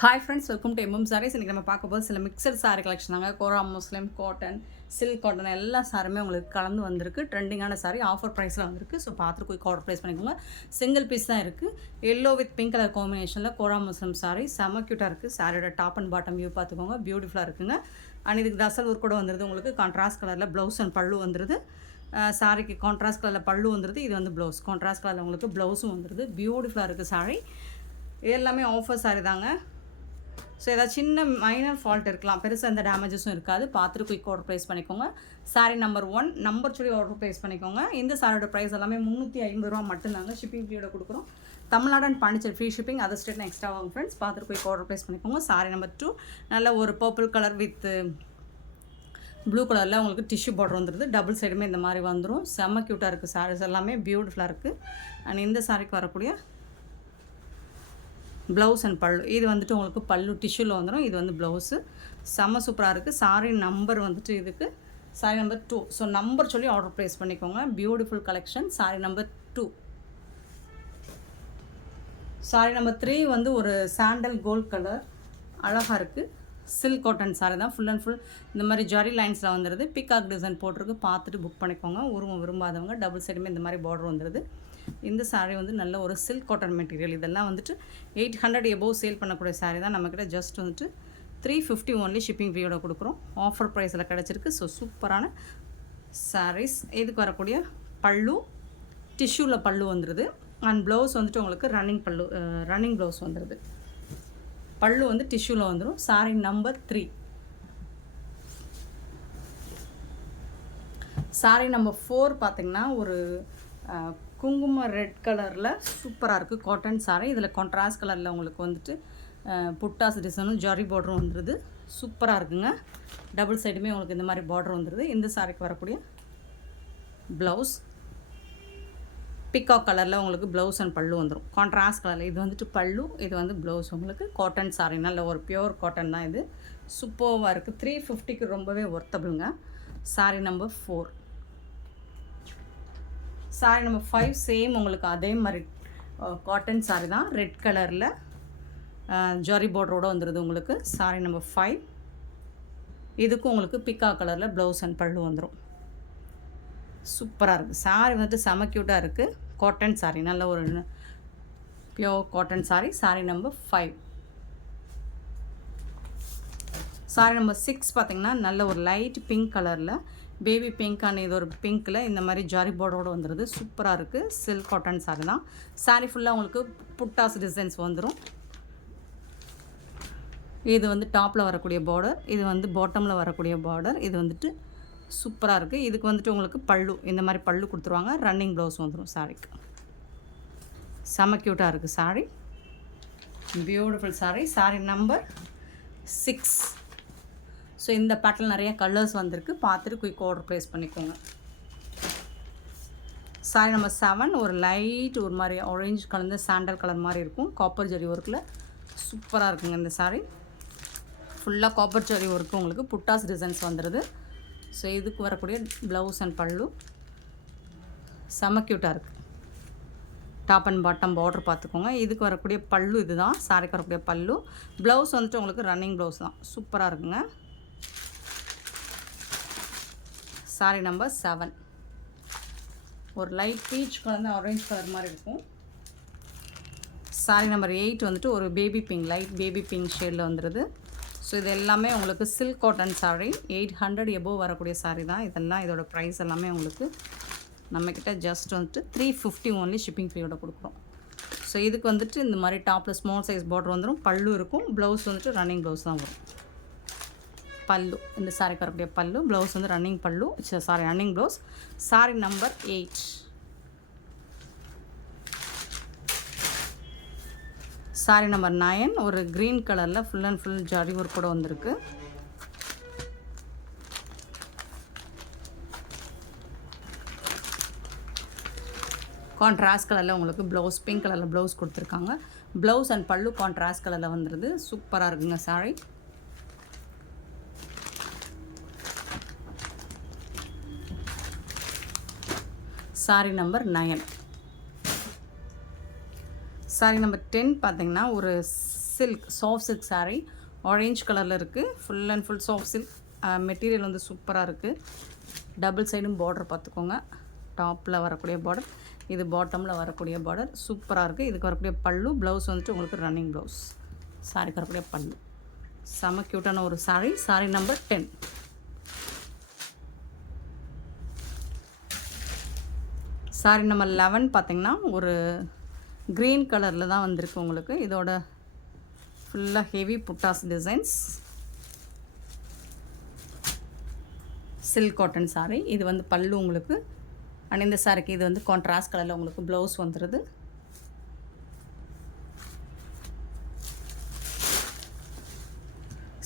Hi friends welcome to M M saris இன்றைக்கி நம்ம பார்க்க போது சில மிக்சர் சாரி கலெக்ஷன் தாங்க. Kora muslin cotton silk cotton எல்லா சாருமே உங்களுக்கு கலந்து வந்திருக்கு. ட்ரெண்டிங்கான சாரி ஆஃபர் ப்ரைஸில் வந்திருக்கு. ஸோ பார்த்துட்டு போய் ஆர்டர் ப்ரைஸ் பண்ணிக்கோங்க. சிங்கிள் பீஸ் தான் இருக்குது எல்லோ வித் பிங்க் கலர் காம்பினேஷனில் கோரா முஸ்லீம் சாரி செம க்யூட்டாக இருக்குது சாரியோட டாப் அண்ட் பாட்டம் வியூ பார்த்துக்கோங்க. பியூட்டிஃபுல்லாக இருக்குங்க. அண்ட் இதுக்கு தசல் ஒர்க் கூட வந்துருது உங்களுக்கு. கான்ட்ராஸ்ட் கலரில் ப்ளவுஸ் அண்ட் பல்லு வந்துருது. சாரிக்கு கான்ட்ராஸ்ட் கலரில் பல்லு வந்துருது. இது வந்து ப்ளவுஸ் கான்ட்ராஸ்ட் கலரில் உங்களுக்கு ப்ளவுஸும் வந்துருது. பியூட்டிஃபுல்லாக இருக்குது சாரி எல்லாமே ஆஃபர் சாரி தாங்க. ஸோ ஏதாவது சின்ன மைனர் ஃபால்ட் இருக்கலாம். பெருசாக எந்த டேமேஜஸும் இருக்காது. பார்த்துட்டு குயிக் ஆர்டர் ப்ளேஸ் பண்ணிக்கோங்க. சாரி நம்பர் ஒன் நம்பர் சொல்லி ஆர்டர் ப்ளேஸ் பண்ணிக்கோங்க. இந்த சாரியோட ப்ரைஸ் எல்லாமே முந்நூற்றி ஐம்பது ரூபா மட்டும்தாங்க ஷிப்பிங் ஃப்ரீயோட கொடுக்குறோம். Tamil Nadu and Pondicherry free shipping அதை ஸ்டேட் எக்ஸ்ட்ரா வாங்க ஃப்ரெண்ட்ஸ் பார்த்துட்டு குயிக் ஆர்டர் ப்ளேஸ் பண்ணிக்கோங்க. சாரி நம்பர் டூ நல்ல ஒரு பர்பிள் கலர் வித் ப்ளூ கலரில் உங்களுக்கு டிஷ்யூ பார்டர் வந்துடுது டபுள் சைடுமே இந்த மாதிரி வந்துடும் செம்ம க்யூட்டாக இருக்குது சாரீஸ் எல்லாமே பியூட்டிஃபுல்லாக இருக்குது அண்ட் இந்த சாரிக்கு வரக்கூடிய ப்ளவுஸ் அண்ட் பல்லு இது வந்துட்டு உங்களுக்கு பல்லு டிஷ்யூவில் வந்துடும் இது வந்து ப்ளவுஸு. செம்ம சூப்பராக இருக்குது சாரி நம்பர் வந்துட்டு இதுக்கு. Sari number two so number சொல்லி ஆர்டர் ப்ளேஸ் பண்ணிக்கோங்க. Beautiful collection sari number two sari number three வந்து ஒரு சாண்டல் கோல்ட் கலர் அழகாக இருக்குது சில்க் காட்டன் சாரி தான். ஃபுல் அண்ட் ஃபுல் இந்த மாதிரி ஜரி லைன்ஸில் வந்துடுது பிகாக் டிசைன் போட்டிருக்கு. பார்த்துட்டு புக் பண்ணிக்கோங்க. உருவம் விரும்பாதவங்க. டபுள் சைடுமே இந்த மாதிரி பார்டர் வந்துடுது இந்த சாரீ வந்து நல்ல ஒரு சில்க் காட்டன் மெட்டீரியல் இதெல்லாம் வந்துட்டு எயிட் ஹண்ட்ரட் எபோவ் சேல் பண்ணக்கூடிய சாரீ தான். நம்மக்கிட்ட ஜஸ்ட் வந்துட்டு த்ரீ ஃபிஃப்டி ஒன்லி ஷிப்பிங் ஃப்ரீயோட கொடுக்குறோம். ஆஃபர் ப்ரைஸில் கிடச்சிருக்கு. ஸோ சூப்பரான சாரீஸ் இதுக்கு வரக்கூடிய பல்லு டிஷ்யூவில் பல்லு வந்துடுது அண்ட் ப்ளவுஸ் வந்துட்டு உங்களுக்கு ரன்னிங் பல்லு ரன்னிங் ப்ளவுஸ் வந்துடுது பல்லு வந்து டிஷ்யூவில் வந்துடும் sari number three sari number four பார்த்திங்கன்னா ஒரு குங்குமம் ரெட் கலரில் சூப்பராக இருக்குது காட்டன் சாரி இதில் கான்ட்ராஸ்ட் கலரில் உங்களுக்கு வந்துட்டு புட்டாஸ் டிசைனும் ஜாரி பார்டரும் வந்துடுது சூப்பராக இருக்குங்க. டபுள் சைடுமே உங்களுக்கு இந்த மாதிரி பார்டர் வந்துடுது இந்த சாரிக்கு வரக்கூடிய ப்ளவுஸ் பிக்காக் கலரில் உங்களுக்கு ப்ளவுஸ் அண்ட் பல்லு வந்துடும் கான்ட்ராஸ்ட் கலரில் இது வந்துட்டு பல்லு இது வந்து ப்ளவுஸ் உங்களுக்கு காட்டன் சாரி நல்ல ஒரு பியோர் காட்டன் தான் இது சூப்பர்வாக இருக்குது த்ரீ ஃபிஃப்டிக்கு ரொம்பவே ஒர்த்தபிளுங்க sari number four sari number five same உங்களுக்கு அதே மாதிரி uh, காட்டன் சாரி தான். ரெட் கலரில் ஜரி பார்டரோடு வந்துடுது உங்களுக்கு சாரி நம்பர் ஃபைவ் இதுக்கும் உங்களுக்கு பிக்கா கலரில் ப்ளவுஸ் அண்ட் பல்லு வந்துடும் சூப்பராக இருக்குது சாரி வந்துட்டு செம க்யூட்டாக இருக்குது காட்டன் சாரி நல்ல ஒரு pure cotton sari sari number five sari number six பார்த்திங்கன்னா நல்ல ஒரு லைட் பிங்க் கலரில் பேபி பிங்க்கான இது ஒரு பிங்க்கில் இந்த மாதிரி ஜாரி போர்டோடு வந்துடுது சூப்பராக இருக்குது சில்க் காட்டன் சாரி தான். சாரி ஃபுல்லாக உங்களுக்கு புட்டாஸ் டிசைன்ஸ் வந்துடும் இது வந்து டாப்பில் வரக்கூடிய பார்டர் இது வந்து பாட்டமில் வரக்கூடிய பார்டர் இது வந்துட்டு சூப்பராக இருக்குது இதுக்கு வந்துட்டு உங்களுக்கு பல்லு இந்த மாதிரி பல்லு கொடுத்துருவாங்க. ரன்னிங் ப்ளவுஸ் வந்துடும் சாரிக்கு செம க்யூட்டாக இருக்குது sari beautiful sari sari number six so இந்த பேட்டில் நிறைய கலர்ஸ் வந்திருக்கு. பார்த்துட்டு குயிக் ஆர்டர் ப்ளேஸ் பண்ணிக்கோங்க. சாரி நம்பர் செவன் ஒரு லைட் ஒரு மாதிரி ஆரஞ்சு கலந்த சாண்டல் கலர் மாதிரி இருக்கும். காப்பர் ஜரி ஒர்க்கில் சூப்பராக இருக்குங்க இந்த சாரி ஃபுல்லாக காப்பர் ஜரி ஒர்க்கு உங்களுக்கு புட்டாஸ் டிசைன்ஸ் வந்துடுது ஸோ இதுக்கு வரக்கூடிய ப்ளவுஸ் அண்ட் பல்லு. செம க்யூட்டாக இருக்குது டாப் அண்ட் பாட்டம் பார்டர் பார்த்துக்கோங்க. இதுக்கு வரக்கூடிய பல்லு இதுதான். சாரிக்கு வரக்கூடிய பல்லு. ப்ளவுஸ் வந்துட்டு உங்களுக்கு ரன்னிங் ப்ளவுஸ் தான். சூப்பராக இருக்குங்க. சாரி நம்பர் செவன் ஒரு லைட் பீச் கலந்து ஆரேஞ்ச் கலர் மாதிரி இருக்கும். சாரி நம்பர் எயிட் வந்துட்டு ஒரு baby pink light baby pink ஷேடில் வந்துடுது ஸோ இது எல்லாமே உங்களுக்கு silk cotton sari eight hundred above வரக்கூடிய சாரீ தான். இதெல்லாம் இதோட ப்ரைஸ் எல்லாமே உங்களுக்கு நம்மக்கிட்ட ஜஸ்ட் வந்துட்டு த்ரீ ஃபிஃப்டி ஒன்லி ஷிப்பிங் ஃப்ரீயோட கொடுக்குறோம். ஸோ இதுக்கு வந்துட்டு இந்த மாதிரி டாப்பில் ஸ்மால் சைஸ் பார்டர் வந்துடும் பல்லு இருக்கும். ப்ளவுஸ் வந்துட்டு ரன்னிங் ப்ளவுஸ் தான் வரும். பல்லு இந்த சாரிக்கு வரக்கூடிய பல்லு ப்ளவுஸ் வந்து running pallu sari running blouse sari number eight sari number nine ஒரு க்ரீன் கலரில் full and full zari work கூட வந்திருக்கு கான்ட்ராஸ்ட் கலரில் உங்களுக்கு ப்ளவுஸ் பிங்க் கலரில் ப்ளவுஸ் கொடுத்துருக்காங்க. ப்ளவுஸ் அண்ட் பல்லு கான்ட்ராஸ்ட் கலரில் வந்துடுது சூப்பராக இருக்குங்க sari sari number nine sari number ten பார்த்தீங்கன்னா ஒரு silk soft silk saree. Orange கலரில் இருக்குது full and full soft silk material வந்து சூப்பராக இருக்குது டபுள் சைடும் பார்டர் பார்த்துக்கோங்க. டாப்பில் வரக்கூடிய பார்டர் இது பாட்டமில் வரக்கூடிய பார்டர் சூப்பராக இருக்குது இதுக்கு வரக்கூடிய பல்லு ப்ளவுஸ் வந்துட்டு உங்களுக்கு ரன்னிங் ப்ளவுஸ் சாரிக்கு வரக்கூடிய பல்லு. செம க்யூட்டான ஒரு sari sari number ten sari number eleven பார்த்திங்கன்னா ஒரு க்ரீன் கலரில் தான் வந்திருக்கு உங்களுக்கு. இதோட ஃபுல்லாக ஹெவி புட்டாஸ் டிசைன்ஸ் சில்க் காட்டன் சாரி இது வந்து பல்லு உங்களுக்கு. அண்ட் இந்த சாரிக்கு இது வந்து கான்ட்ராஸ்ட் கலரில் உங்களுக்கு ப்ளவுஸ் வந்துடுது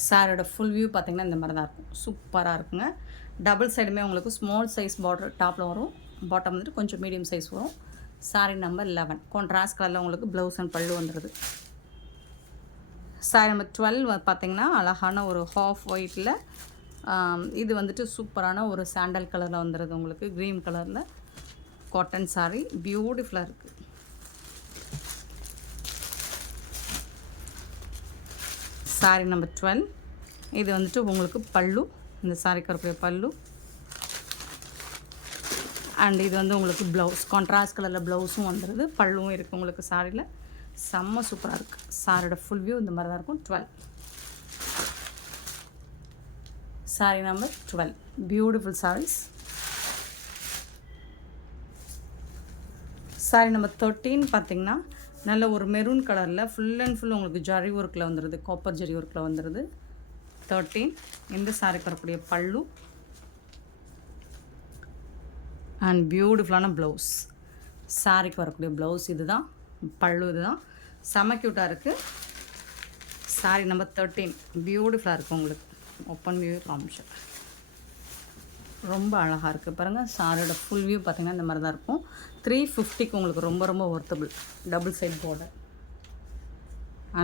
சாரோட ஃபுல் வியூ பார்த்திங்கன்னா இந்த மாதிரி தான் இருக்கும். சூப்பராக இருக்குங்க. டபுள் சைடுமே உங்களுக்கு ஸ்மால் சைஸ் பார்டர் டாப்பில் வரும். பாட்டம் வந்துட்டு கொஞ்சம் மீடியம் சைஸ் வரும். சாரி நம்பர் லெவன் கான்ட்ராஸ்ட் கலரில் உங்களுக்கு ப்ளவுஸ் அண்ட் பல்லு வந்துடுது சாரி நம்பர் டுவெல் பார்த்தீங்கன்னா அழகான ஒரு ஹாஃப் ஒயிட்டில் இது வந்துட்டு சூப்பரான ஒரு சாண்டல் கலரில் வந்துடுது உங்களுக்கு. க்ரீன் கலரில் காட்டன் சாரீ பியூட்டிஃபுல்லாக இருக்குது சாரி நம்பர் டுவெல் இது வந்துட்டு உங்களுக்கு பல்லு. இந்த சாரிக்கு வரக்கூடிய பல்லு. அண்ட் இது வந்து உங்களுக்கு ப்ளவுஸ் கான்ட்ராஸ்ட் கலரில் ப்ளவுஸும் வந்துடுது பல்லுவும் இருக்குது உங்களுக்கு சாரியில் செம்ம சூப்பராக இருக்குது சாரியோட ஃபுல் வியூ இந்த மாதிரி தான் இருக்கும். Twelve sari number twelve beautiful saris sari number thirteen பார்த்தீங்கன்னா நல்ல ஒரு மெரூன் கலரில் ஃபுல் அண்ட் ஃபுல் உங்களுக்கு ஜரி ஒர்க்கில் வந்துடுது காப்பர் ஜரி ஒர்க்கில் வந்துடுது தேர்ட்டீன் இந்த சாரிக்கு வரக்கூடிய பல்லு அண்ட் பியூட்டிஃபுல்லான ப்ளவுஸ். சாரிக்கு வரக்கூடிய ப்ளவுஸ் இது தான் பல்லு இதுதான். செம க்யூட்டாக இருக்குது சாரி நம்பர் தேர்ட்டீன் பியூட்டிஃபுல்லாக இருக்குது உங்களுக்கு. ஓப்பன் வியூ காமிஷன் ரொம்ப அழகாக இருக்குது பாருங்கள் சாரியோட ஃபுல் வியூ பார்த்திங்கன்னா இந்த மாதிரி தான் இருக்கும். த்ரீ ஃபிஃப்டிக்கு உங்களுக்கு ரொம்ப ரொம்ப worthable double side border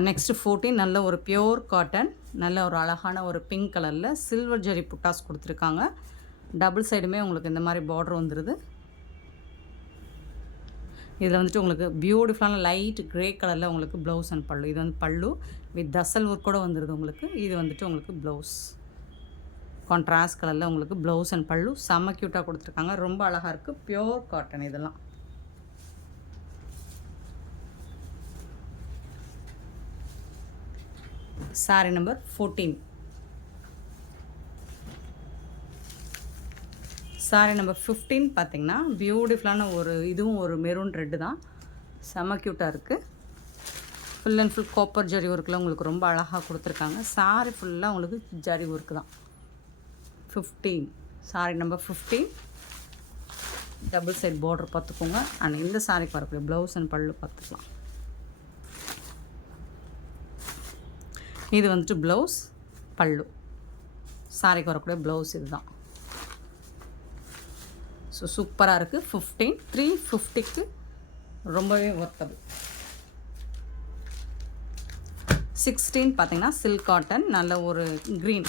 next fourteen நல்ல ஒரு பியோர் காட்டன் நல்ல ஒரு அழகான ஒரு பிங்க் கலரில் சில்வர் ஜெரி புட்டாஸ் கொடுத்துருக்காங்க. டபுள் சைடுமே உங்களுக்கு இந்த மாதிரி பார்டர் வந்துடுது இதில் வந்துட்டு உங்களுக்கு பியூட்டிஃபுல்லான லைட் கிரே கலரில் உங்களுக்கு ப்ளவுஸ் அண்ட் பல்லு. இது வந்து பல்லு வித் தசல் ஒர்க் கூட வந்துடுது உங்களுக்கு. இது வந்துட்டு உங்களுக்கு ப்ளவுஸ் கான்ட்ராஸ்ட் கலரில் உங்களுக்கு ப்ளவுஸ் அண்ட் பல்லு. செம்ம க்யூட்டாக கொடுத்துருக்காங்க. ரொம்ப அழகாக இருக்குது பியோர் காட்டன் இதெல்லாம். Sari number fourteen sari number fifteen பார்த்தீங்கன்னா பியூட்டிஃபுல்லான ஒரு இதுவும் ஒரு மெரூன் ரெட்டு தான். செம க்யூட்டாக இருக்குது full and full copper zari ஒர்க்கில் உங்களுக்கு ரொம்ப அழகாக கொடுத்துருக்காங்க. சாரி ஃபுல்லாக உங்களுக்கு ஜரி ஒர்க்கு தான். Fifteen sari number fifteen double side border பார்த்துக்கோங்க. அண்ட் இந்த சாரிக்கு வரக்கூடிய ப்ளவுஸ் அண்ட் பல்லு பார்த்துக்கலாம். இது வந்துட்டு ப்ளவுஸ் பல்லு. சாரிக்கு வரக்கூடிய ப்ளவுஸ் இதுதான். ஸோ சூப்பராக இருக்குது ஃபிஃப்டீன் த்ரீ ஃபிஃப்டிக்கு ரொம்பவே ஒர்த்தபிள் சிக்ஸ்டீன் பார்த்தீங்கன்னா சில்க் காட்டன் நல்ல ஒரு க்ரீன்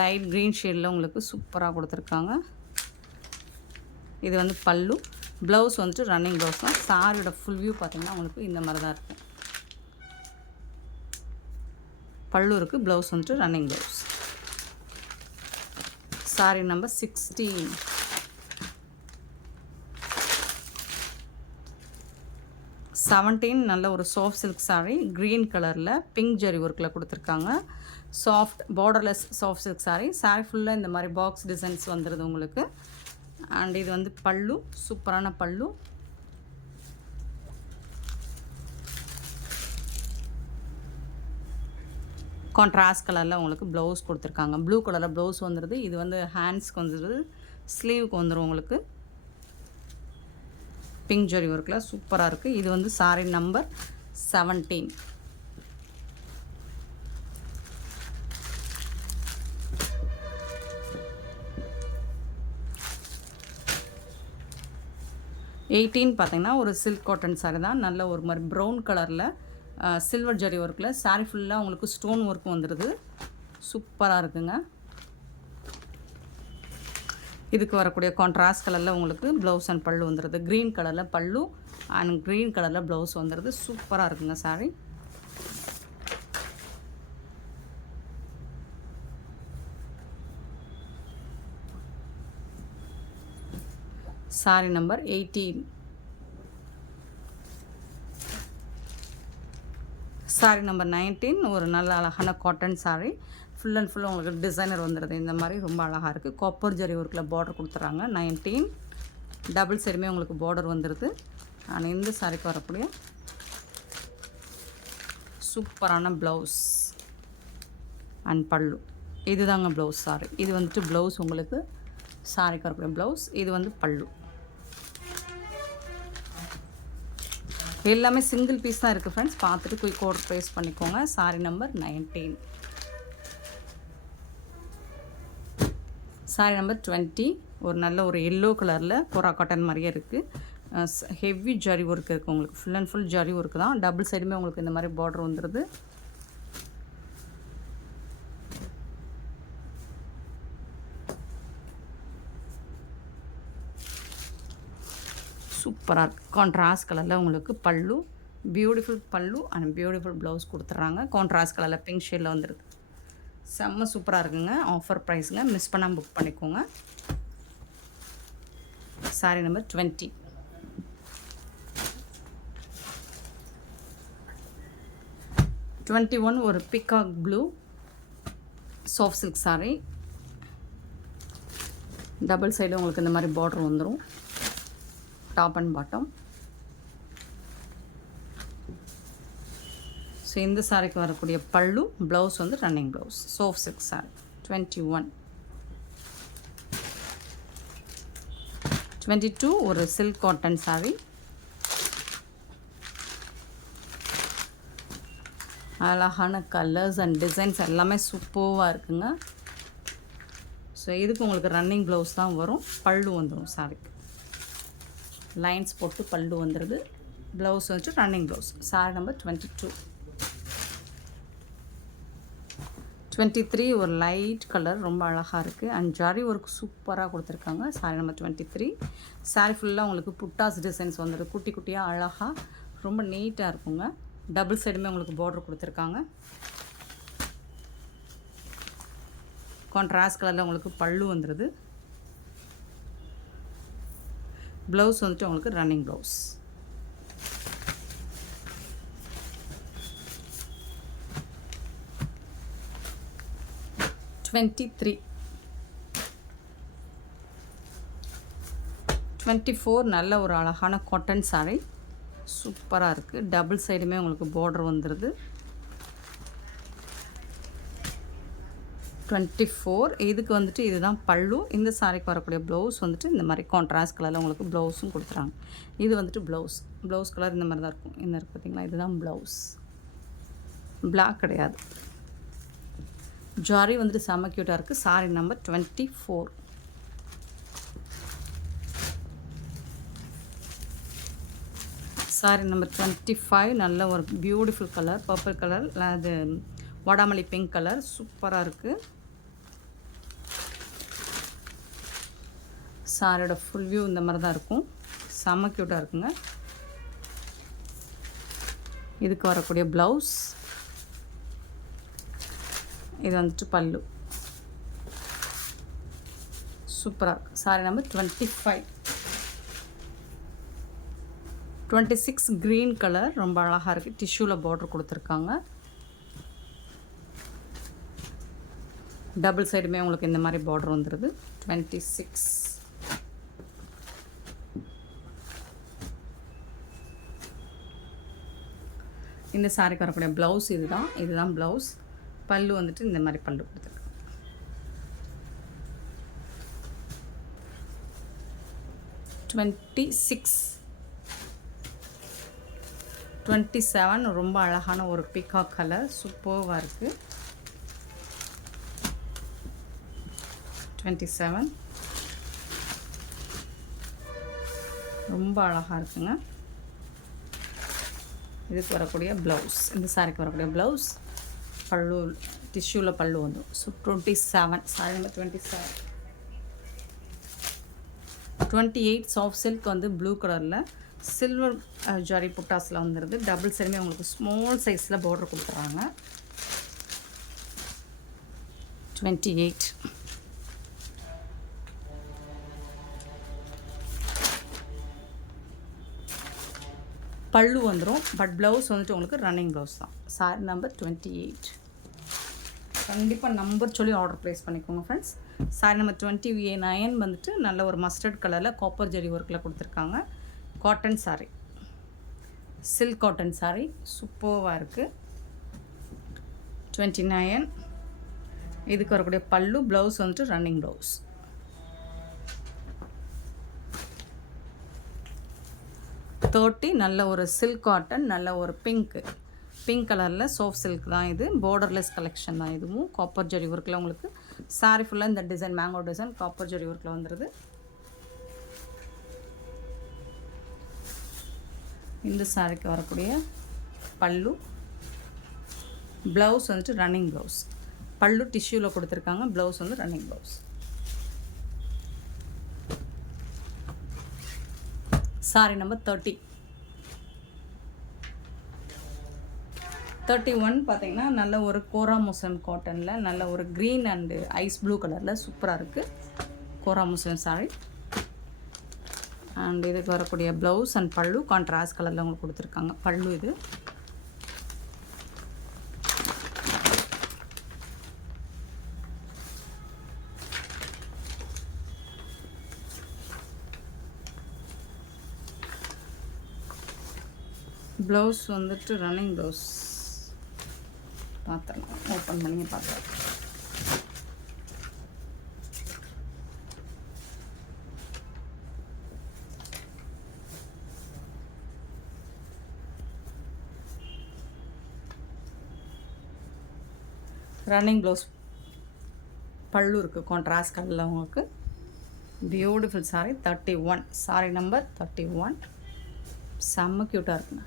லைட் க்ரீன் ஷேடில் உங்களுக்கு சூப்பராக கொடுத்துருக்காங்க. இது வந்து பல்லு. ப்ளவுஸ் வந்துட்டு ரன்னிங் ப்ளவுஸ் தான். சாரியோட ஃபுல் வியூ பார்த்தீங்கன்னா உங்களுக்கு இந்த மாதிரி தான் இருக்கும் பல்லு இருக்குது ப்ளவுஸ் வந்துட்டு running blouse sari number sixteen seventeen நல்ல ஒரு சாஃப்ட் சில்க் saree க்ரீன் கலரில் பிங்க் ஜெரி ஒர்க்கில் கொடுத்துருக்காங்க. Soft borderless soft silk sari saree ஃபுல்லாக இந்த மாதிரி பாக்ஸ் டிசைன்ஸ் வந்துடுது உங்களுக்கு. அண்ட் இது வந்து பல்லு சூப்பரான பல்லு. கான்ட்ராஸ்ட் கலரில் உங்களுக்கு ப்ளவுஸ் கொடுத்துருக்காங்க. ப்ளூ கலரில் ப்ளவுஸ் வந்துடுது இது வந்து ஹேண்ட்ஸ்க்கு வந்துடுது ஸ்லீவுக்கு வந்துடும் உங்களுக்கு. பிங்க் ஜரி ஒர்க்கில் சூப்பராக இருக்குது இது வந்து சாரி நம்பர் செவன்டீன் எயிட்டீன் பார்த்தீங்கன்னா ஒரு சில்க் காட்டன் சாரி தான். நல்ல ஒரு மாதிரி ப்ரௌன் கலரில் சில்வர் ஜரி ஒர்க்கில் சாரி ஃபுல்லாக உங்களுக்கு ஸ்டோன் ஒர்க்கும் வந்துடுது சூப்பராக இருக்குங்க. இதுக்கு வரக்கூடிய கான்ட்ராஸ்ட் கலரில் உங்களுக்கு ப்ளவுஸ் அண்ட் பல்லு வந்துடுது க்ரீன் கலரில் பல்லு அண்ட் க்ரீன் கலரில் ப்ளவுஸ் வந்துடுது சூப்பராக இருக்குங்க sari sari number eighteen sari number nineteen ஒரு நல்ல அழகான காட்டன் சாரி ஃபுல் அண்ட் ஃபுல்லாக உங்களுக்கு டிசைனர் வந்துடுது இந்த மாதிரி ரொம்ப அழகாக இருக்குது கொப்பர் ஜரி ஒர்க்கில் பார்டர் கொடுத்துட்றாங்க நைன்டீன் டபுள் சைடுமே உங்களுக்கு பார்டர் வந்துடுது ஆனால் இந்த சாரிக்கு வரக்கூடிய சூப்பரான ப்ளவுஸ் அண்ட் பல்லு இதுதாங்க ப்ளவுஸ் சாரி இது வந்துட்டு ப்ளவுஸ் உங்களுக்கு சாரிக்கு வரக்கூடிய ப்ளவுஸ் இது வந்து பல்லு எல்லாமே சிங்கிள் பீஸ் தான் இருக்குது ஃப்ரெண்ட்ஸ் பார்த்துட்டு குயிக் ஆர்டர் ப்ளேஸ் பண்ணிக்கோங்க. Sari number nineteen sari number twenty ஒரு நல்ல ஒரு எல்லோ கலரில் கொரா காட்டன் மாதிரியே இருக்குது ஹெவி ஜரி ஒர்க் இருக்குது உங்களுக்கு. Full and full zari work தான். டபுள் சைடுமே உங்களுக்கு இந்த மாதிரி பார்டர் வந்துடுது சூப்பராக இருக்குது கான்ட்ராஸ்ட் கலரில் உங்களுக்கு pallu beautiful pallu and beautiful blouse கொடுத்துட்றாங்க கான்ட்ராஸ்ட் கலரில் பிங்க் ஷேடில் வந்துருக்கு செம்ம சூப்பராக இருக்குங்க. ஆஃபர் ப்ரைஸுங்க மிஸ் பண்ணாமல் புக் பண்ணிக்கோங்க. Sari number twenty twenty one ஒரு peacock blue soft silk sari double side உங்களுக்கு இந்த மாதிரி பார்டர் வந்துடும் டாப் அண்ட் பாட்டம் ஸோ இந்த சாரிக்கு வரக்கூடிய பல்லு ப்ளவுஸ் வந்து running blouse சோஃப் six sari twenty one twenty two ஒரு சில்க் காட்டன் சாரி அழகான கலர்ஸ் அண்ட் டிசைன்ஸ் எல்லாமே சூப்பர்வாக இருக்குங்க. ஸோ இதுக்கு உங்களுக்கு ரன்னிங் ப்ளவுஸ் தான் வரும். பல்லு வந்துடும் சாரிக்கு லைன்ஸ் போட்டு பல்லு வந்துடுது ப்ளவுஸ் வந்துட்டு running blouse sari number twenty two twenty three ஒரு லைட் கலர் ரொம்ப அழகாக இருக்குது அண்ட் ஜாரி ஒர்க் சூப்பராக கொடுத்துருக்காங்க. Sari number twenty three sari ஃபுல்லாக உங்களுக்கு புட்டாஸ் டிசைன்ஸ் வந்துடுது குட்டி குட்டியாக அழகாக ரொம்ப நீட்டாக இருக்குங்க. டபுள் சைடுமே உங்களுக்கு பார்டர் கொடுத்துருக்காங்க. கான்ட்ராஸ்ட் கலரில் உங்களுக்கு பல்லு வந்துடுது ப்ளவுஸ் வந்துட்டு உங்களுக்கு running blouse. Twenty three. Twenty four நல்ல ஒரு அழகான காட்டன் சாரி சூப்பராக இருக்குது டபுள் சைடுமே உங்களுக்கு பார்டர் வந்துடுது டுவெண்ட்டி ஃபோர் இதுக்கு வந்துட்டு இதுதான் பல்லு. இந்த சாரிக்கு வரக்கூடிய ப்ளவுஸ் வந்துட்டு இந்த மாதிரி கான்ட்ராஸ்ட் கலரில் உங்களுக்கு ப்ளவுஸும் கொடுத்துறாங்க. இது வந்துட்டு ப்ளவுஸ் ப்ளவுஸ் கலர் இந்த மாதிரி தான் இருக்கும். இந்த இருக்குது பார்த்தீங்களா இதுதான் ப்ளவுஸ் பிளாக் கிடையாது. ஜாரி வந்துட்டு செம க்யூட்டாக இருக்குது sari number twenty four sari number twenty five நல்ல ஒரு பியூட்டிஃபுல் கலர் பர்பிள் கலர் அது வடாமல்லி பிங்க் கலர் சூப்பராக இருக்குது சாரோட ஃபுல் வியூ இந்த மாதிரி தான் இருக்கும். செம்ம க்யூட்டாக இருக்குங்க. இதுக்கு வரக்கூடிய ப்ளவுஸ் இது வந்துட்டு பல்லு. சூப்பராக இருக்கு. Sari number twenty five twenty six green colour ரொம்ப அழகாக இருக்குது டிஷ்யூவில் பார்டர் கொடுத்துருக்காங்க டபுள் சைடுமே உங்களுக்கு இந்த மாதிரி பார்டர் வந்துடுது டுவெண்ட்டி சிக்ஸ் இந்த சாரிக்கு வரக்கூடிய ப்ளவுஸ் இதுதான். இதுதான் ப்ளவுஸ் பல்லு வந்துட்டு இந்த மாதிரி பல்லு கொடுத்துருக்கு. டுவெண்ட்டி சிக்ஸ் டுவெண்ட்டி செவன் ரொம்ப அழகான ஒரு பிகாக் கலர் சூப்பர்வாக இருக்குது டுவெண்ட்டி செவன் ரொம்ப அழகாக இருக்குங்க. இதுக்கு வரக்கூடிய ப்ளவுஸ் இந்த சாரிக்கு வரக்கூடிய ப்ளவுஸ் பல்லு டிஷ்யூவில் பல்லு வந்து. So twenty seven sari number twenty seven twenty eight soft silk வந்து ப்ளூ கலரில் சில்வர் ஜரி புட்டாஸில் வந்துடுது டபுள் சைடுமே உங்களுக்கு ஸ்மால் சைஸில் பார்டர் கொடுத்துட்றாங்க டுவெண்ட்டி எயிட் பல்லு வந்துடும் பட் ப்ளவுஸ் வந்துட்டு உங்களுக்கு ரன்னிங் ப்ளவுஸ் தான். சாரி நம்பர் டுவெண்ட்டி எயிட் கண்டிப்பாக நம்பர் சொல்லி ஆர்டர் ப்ளேஸ் பண்ணிக்கோங்க friends sari number twenty A nine வந்துட்டு நல்ல ஒரு மஸ்டர்ட் கலரில் காப்பர் ஜெரி ஒர்க்கில் கொடுத்துருக்காங்க. Cotton sari silk cotton sari சூப்பர்வாக இருக்குது டுவெண்ட்டி நயன் இதுக்கு வரக்கூடிய பல்லு ப்ளவுஸ் வந்துட்டு ரன்னிங் ப்ளவுஸ் தேர்ட்டி நல்ல ஒரு சில்க் காட்டன் நல்ல ஒரு பிங்க்கு பிங்க் கலரில் சோஃப் சில்க் தான் இது. பார்டர்லெஸ் கலெக்ஷன் தான் இதுவும். காப்பர் ஜெரி ஒர்க்கில் உங்களுக்கு சாரி ஃபுல்லாக இந்த design mango design copper zari ஒர்க்கில் வந்துடுது இந்த சாரிக்கு வரக்கூடிய பல்லு ப்ளவுஸ் வந்துட்டு ரன்னிங் ப்ளவுஸ் பல்லு டிஷ்யூவில் கொடுத்துருக்காங்க. ப்ளவுஸ் வந்து running blouse sari number thirty thirty one பார்த்தீங்கன்னா நல்ல ஒரு கோரா காட்டனில் நல்ல ஒரு க்ரீன் அண்டு ஐஸ் ப்ளூ கலரில் சூப்பராக இருக்குது கோரா சாரி அண்ட் இதுக்கு வரக்கூடிய ப்ளவுஸ் அண்ட் பல்லு கான்ட்ராஸ்ட் கலரில் உங்களுக்கு கொடுத்துருக்காங்க. பல்லு இது. ப்ளவுஸ் வந்துட்டு ரன்னிங் ப்ளவுஸ் பார்த்துடலாம் ஓப்பன் பண்ணி பார்த்துக்கலாம் ரன்னிங் ப்ளவுஸ் பல்லு இருக்குது கான்ட்ராஸ்ட் கல்லில் உங்களுக்கு. Beautiful sari thirty one sari number thirty one செம்ம க்யூட்டாக இருக்குங்க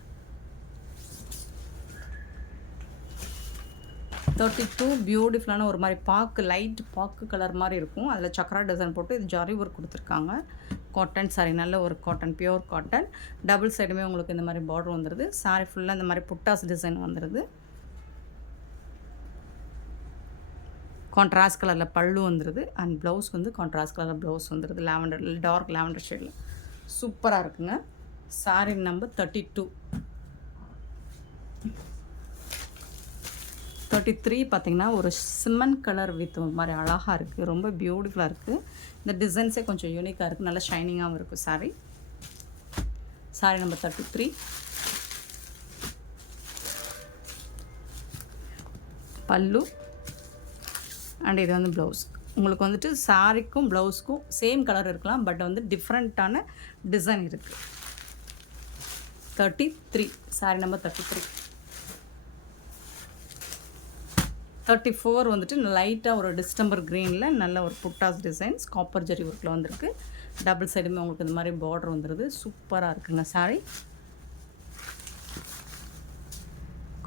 தேர்ட்டி டூ பியூட்டிஃபுல்லான ஒரு மாதிரி பாக்கு லைட் பாக்கு கலர் மாதிரி இருக்கும். அதில் சக்கரா டிசைன் போட்டு இது ஜாரி ஒர்க் கொடுத்துருக்காங்க. காட்டன் சாரி நல்ல ஒரு காட்டன் பியூர் காட்டன் டபுள் சைடுமே உங்களுக்கு இந்த மாதிரி பார்டர் வந்துடுது சாரி ஃபுல்லாக இந்த மாதிரி புட்டாஸ் டிசைன் வந்துடுது கான்ட்ராஸ்ட் கலரில் பல்லு வந்துடுது அண்ட் ப்ளவுஸ் வந்து கான்ட்ராஸ்ட் கலரில் ப்ளவுஸ் வந்துடுது லாவெண்டர் டார்க் லாவெண்டர் ஷேடில் சூப்பராக இருக்குங்க. Sari number thirty two thirty three பார்த்தீங்கன்னா ஒரு சிம்மன் கலர் வித் ஒரு மாதிரி அழகாக இருக்குது ரொம்ப பியூட்டிஃபுல்லாக இருக்குது இந்த டிசைன்ஸே கொஞ்சம் யூனிக்காக இருக்குது நல்லா ஷைனிங்காகவும் இருக்குது sari sari number thirty three pallu. And இது வந்து ப்ளவுஸ் உங்களுக்கு வந்துட்டு சாரிக்கும் ப்ளவுஸ்க்கும் சேம் கலர் இருக்கலாம். பட் வந்து டிஃப்ரெண்ட்டான டிசைன் இருக்குது thirty three sari number thirty three thirty four வந்துட்டு லைட்டாக ஒரு டிஸ்டம்பர் க்ரீனில் நல்ல ஒரு புட்டாஸ் டிசைன்ஸ் காப்பர் ஜெரி ஒர்க்கில் வந்திருக்கு. டபுள் சைடுமே உங்களுக்கு இந்த மாதிரி பார்டர் வந்துடுது சூப்பராக இருக்குங்க சாரி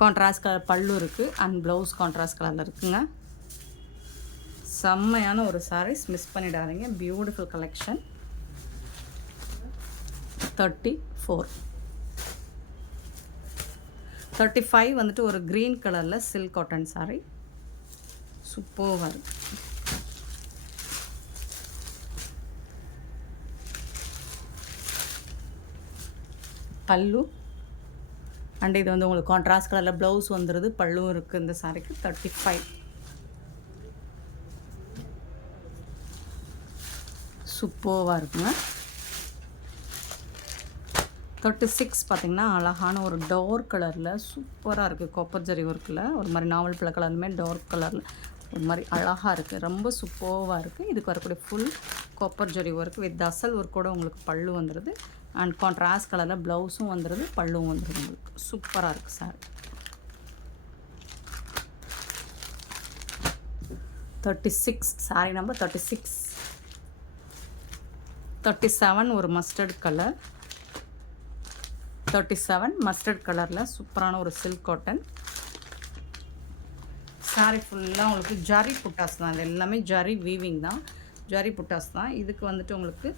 கான்ட்ராஸ்ட் கலர் பல்லு இருக்குது அண்ட் ப்ளவுஸ் கான்ட்ராஸ்ட் கலரில் இருக்குங்க. செம்மையான ஒரு சாரீஸ் மிஸ் பண்ணிடாதீங்க. Beautiful collection thirty four thirty five வந்துட்டு ஒரு க்ரீன் கலரில் சில்க் காட்டன் சாரீ சூப்பராக வரும் பல்லு. அண்ட் இது வந்து உங்களுக்கு கான்ட்ராஸ்ட் கலரில் ப்ளவுஸ் வந்துடுது பல்லும் இருக்குது இந்த சாரிக்கு தேர்ட்டி ஃபைவ் சூப்பராக இருக்குங்க. தேர்ட்டி சிக்ஸ் பார்த்திங்கன்னா அழகான ஒரு டார்க் கலரில் சூப்பராக இருக்குது கொப்பர் ஜரி ஒர்க்கில் ஒரு மாதிரி நாவல் பிள்ளை கலருமே டார்க் கலரில் ஒரு மாதிரி அழகாக இருக்குது ரொம்ப சூப்பர்வாக இருக்குது இதுக்கு வரக்கூடிய full copper zari work with அசல் ஒர்க் கூட உங்களுக்கு பல்லு வந்துடுது அண்ட் கான்ட்ராஸ்ட் கலரில் ப்ளவுஸும் வந்துடுது பல்லுவும் வந்துடுது உங்களுக்கு சூப்பராக இருக்குது sir thirty six sari number thirty six thirty seven ஒரு mustard colour thirty seven mustard கலரில் சூப்பரான ஒரு சில்க் காட்டன் சாரீ ஃபுல்லாக உங்களுக்கு ஜரி புட்டாஸ் தான். இது எல்லாமே ஜரி வீவிங் தான். ஜரி புட்டாஸ் தான். இதுக்கு வந்துட்டு உங்களுக்கு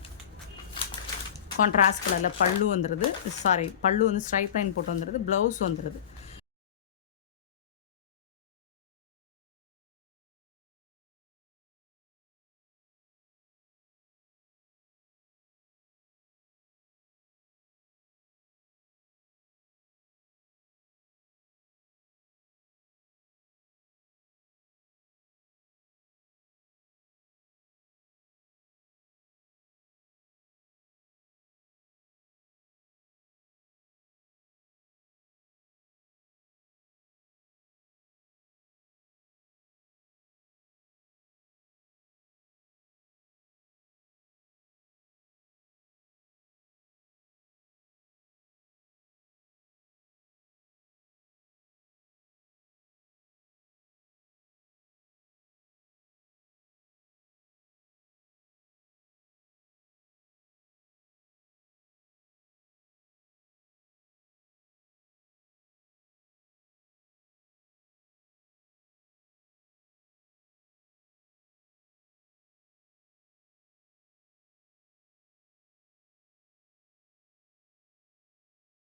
கான்ட்ராஸ்ட் கலரில் பல்லு வந்துடுது சாரி பல்லு வந்து ஸ்ட்ரைட் லைன் போட்டு வந்துடுது ப்ளவுஸ் வந்துடுது